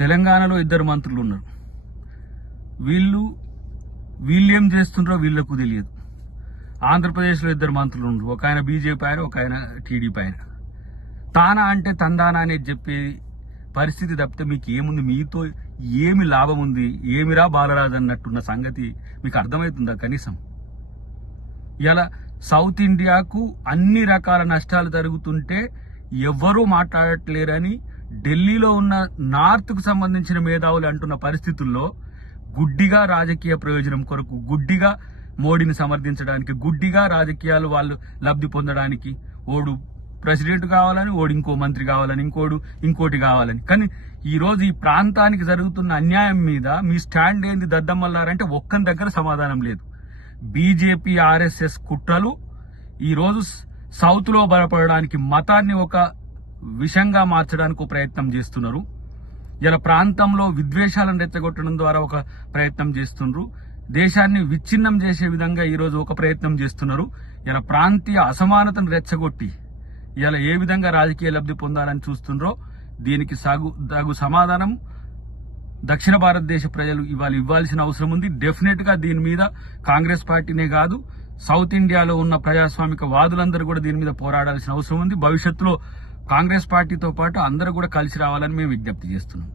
తెలంగాణలో 2 మంత్రులు ఉన్నారు. వీళ్ళేం చేస్తుండ్రో వీళ్ళకు తెలియదు. ఆంధ్రప్రదేశ్లో 2 మంత్రులు ఉన్నారు. ఒక ఆయన బీజేపీ ఆయన, ఒక ఆయన టీడీపీ ఆయన. తానా అంటే తందానా అనేది చెప్పే పరిస్థితి తప్పితే మీకు ఏముంది? మీతో ఏమి లాభం ఉంది? ఏమిరా బాలరాజు అన్నట్టున్న సంగతి మీకు అర్థమవుతుందా కనీసం? ఇలా సౌత్ ఇండియాకు అన్ని రకాల నష్టాలు జరుగుతుంటే ఎవ్వరూ మాట్లాడట్లేరని ఢిల్లీలో ఉన్న నార్త్ కు సంబంధించిన మేధావులు అంటున్న పరిస్థితుల్లో గుడ్డిగా రాజకీయ ప్రయోజనం కొరకు, గుడ్డిగా మోడీని సమర్థించడానికి, గుడ్డిగా రాజకీయాలు వాళ్ళు లబ్ధి పొందడానికి, ఓడు ప్రెసిడెంట్ కావాలని, ఓడి ఇంకో మంత్రి కావాలని, ఇంకోటి కావాలని. కానీ ఈ రోజు ఈ ప్రాంతానికి జరుగుతున్న అన్యాయం మీద మీ స్టాండ్ ఏంది దద్దమ్మల్లారంటే ఒక్కని దగ్గర సమాధానం లేదు. బీజేపీ ఆర్ఎస్ఎస్ కుట్రలు ఈ రోజు సౌత్ లో బలపడడానికి, మతాన్ని ఒక విషంగా మార్చడానికి ఒక ప్రయత్నం చేస్తున్నారు. ఇలా ప్రాంతంలో విద్వేషాలను రెచ్చగొట్టడం ద్వారా ఒక ప్రయత్నం చేస్తున్నారు. దేశాన్ని విచ్ఛిన్నం చేసే విధంగా ఈ రోజు ఒక ప్రయత్నం చేస్తున్నారు. ఇలా ప్రాంతీయ అసమానతను రెచ్చగొట్టి ఇలా ఏ విధంగా రాజకీయ లబ్ధి పొందాలని చూస్తున్నారో దీనికి తగు సమాధానం దక్షిణ భారతదేశ ప్రజలు ఇవ్వాల్సిన అవసరం ఉంది. డెఫినెట్ గా దీని మీద కాంగ్రెస్ పార్టీనే కాదు, సౌత్ ఇండియాలో ఉన్న ప్రజాస్వామిక వాదులందరూ కూడా దీని మీద పోరాడాల్సిన అవసరం ఉంది. భవిష్యత్తులో కాంగ్రెస్ పార్టీతో పాటు అందరూ కూడా కలిసి రావాలని మేము విజ్ఞప్తి చేస్తున్నాం.